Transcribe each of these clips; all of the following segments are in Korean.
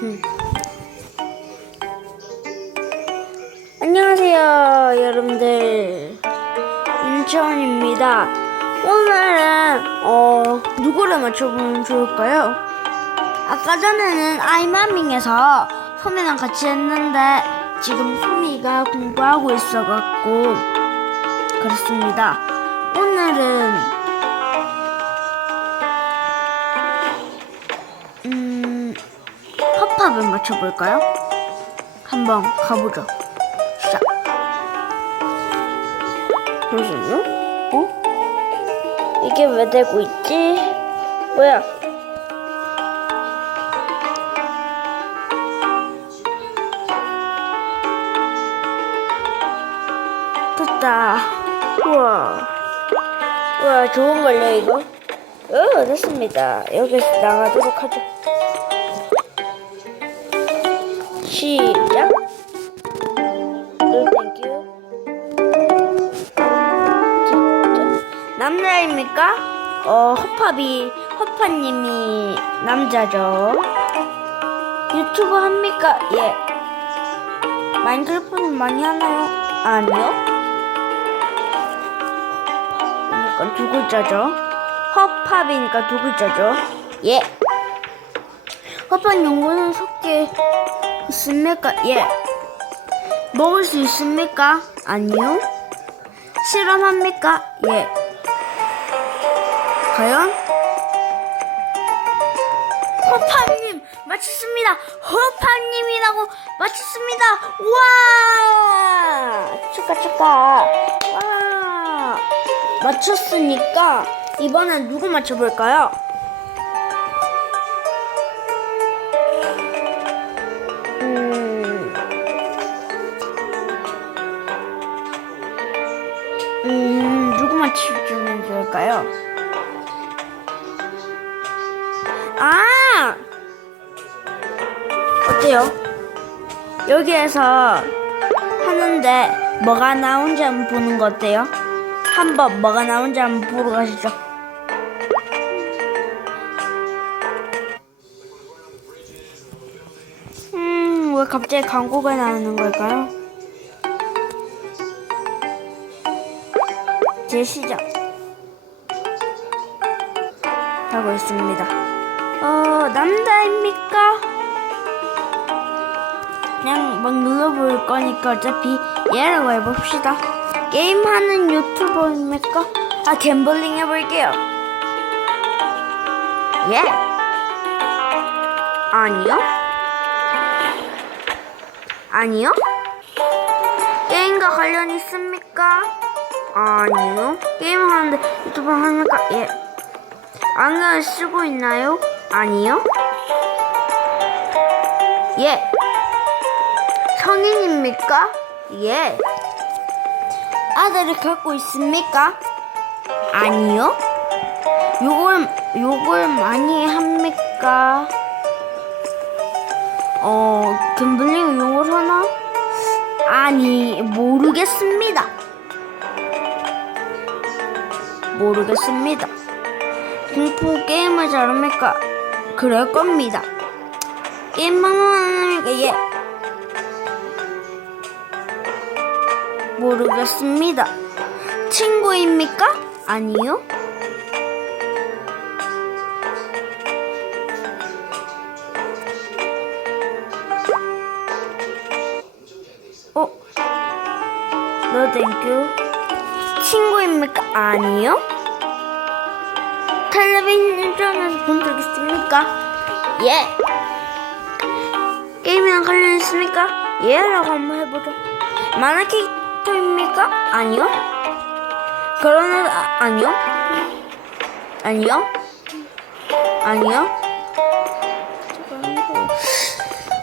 음. 안녕하세요, 여러분들. 윤천입니다. 오늘은, 어, 누구를 맞춰보면 좋을까요? 아까 전에는 아이마밍에서 소미랑 같이 했는데, 지금 소미가 공부하고 있어갖고, 그렇습니다. 오늘은, 팝팝을 맞춰볼까요? 한번 가보죠. 시작. 잠시만요. 어? 이게 왜 되고 있지? 뭐야? 됐다. 우와. 우와, 좋은 걸요, 이거? 어, 됐습니다. 여기서 나가도록 하죠. 시작. 네. 남자입니까? 어, 허팝이, 허파님이 남자죠. 유튜브 합니까? 예. 마인크래프트 많이 하나요? 아니요. 그러니까 두 글자죠. 허팝이니까 두 글자죠. 예. 허팝 연구는 속게 있습니까? 예. 먹을 수 있습니까? 아니요. 실험합니까? 예. 과연? 허파님 맞췄습니다. 허파님이라고 맞췄습니다. 와 축하 축하. 와 맞췄으니까 이번엔 누구 맞춰볼까요? 좋을까요? 아! 어때요? 여기에서 하는데 뭐가 나온지 한번 보는 거 어때요? 한번 뭐가 나온지 한번 보러 가시죠. 음, 왜 갑자기 광고가 나오는 걸까요? 제 시작 하고 있습니다. 어, 남자입니까? 그냥 막 눌러볼 거니까 어차피 얘라고 해봅시다. 게임하는 유튜버입니까? 아, 갬블링 해볼게요. 예. 아니요. 아니요. 게임과 관련 있습니까? 아니요. 게임하는데 유튜브 합니까? 예. 안경을 쓰고 있나요? 아니요. 예. 성인입니까? 예. 아들을 갖고 있습니까? 아니요. 요걸 요걸 많이 합니까? 어, 갬블링 용을 하나? 아니, 모르겠습니다. 모르겠습니다. 공포 게임을 잘합니까? 그럴 겁니다. 게임만 합니까? 예. 모르겠습니다. 친구입니까? 아니요. 어? 너 땡큐. 친구입니까? 아니요. 텔레비전에서 본적 있습니까? 예. 게임이랑 관련 있습니까? 예라고 한번 해보죠. 만화 캐릭터입니까? 아니요. 그러나 아, 아니요. 아니요. 아니요.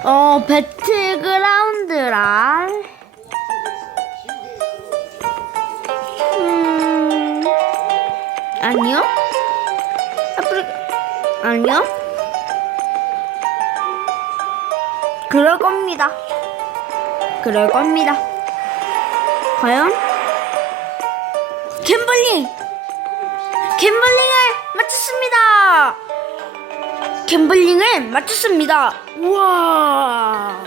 어 배틀그라운드랄. 음 아니요. 아니요. 그럴 겁니다. 그럴 겁니다. 과연? 갬블링! 갬블링을 맞췄습니다! 갬블링을 맞췄습니다. 우와.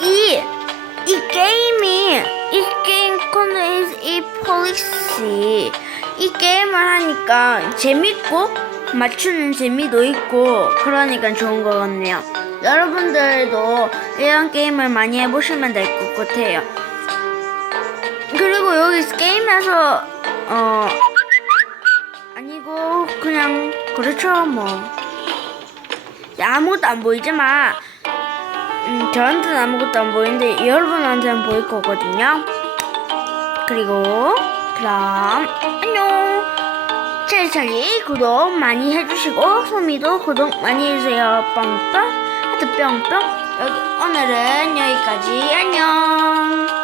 이, 이 게임이, 이 게임 코너에서 이 폴리시, 이 게임을 하니까 재밌고, 맞추는 재미도 있고, 그러니까 좋은 것 같네요. 여러분들도 이런 게임을 많이 해보시면 될 것 같아요. 그리고 여기 게임에서, 어, 아니고, 그냥, 그렇죠, 뭐. 아무것도 안 보이지만 음, 저한테는 아무것도 안 보이는데 여러분한테는 보일 거거든요. 그리고 그럼 안녕. 찰찰이 구독 많이 해주시고 소미도 구독 많이 해주세요. 빵빵 하트 뿅뿅. 오늘은 여기까지 안녕.